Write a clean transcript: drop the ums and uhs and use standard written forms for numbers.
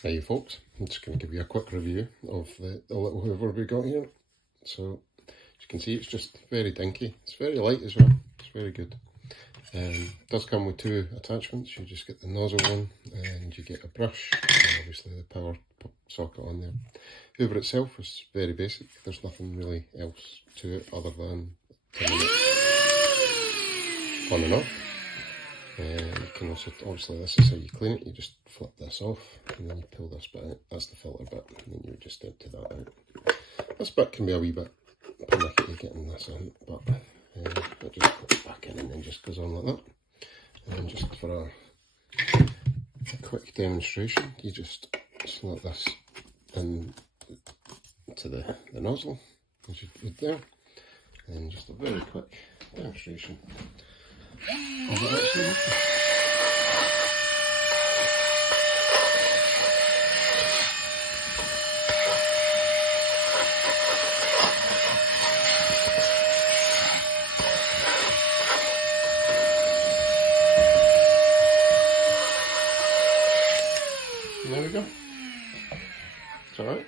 Hey folks, I'm just going to give you a quick review of the little hoover we got here. So as you can see, it's just very dinky. It's very light as well. It's very good. It does come with two attachments. You just get the nozzle one and you get a brush and obviously the power socket on there. Hoover itself is very basic. There's nothing really else to it other than turning it on and off. You can also, obviously this is how you clean it, you just flip this off and then you pull this bit out, that's the filter bit, and then you just empty that out. This bit can be a wee bit pernickety getting this in, but it just goes back in and then just goes on like that. And then just for a quick demonstration, you just slot this in to the nozzle, as you would there, and then just a very quick demonstration of it actually working. There we go. It's alright.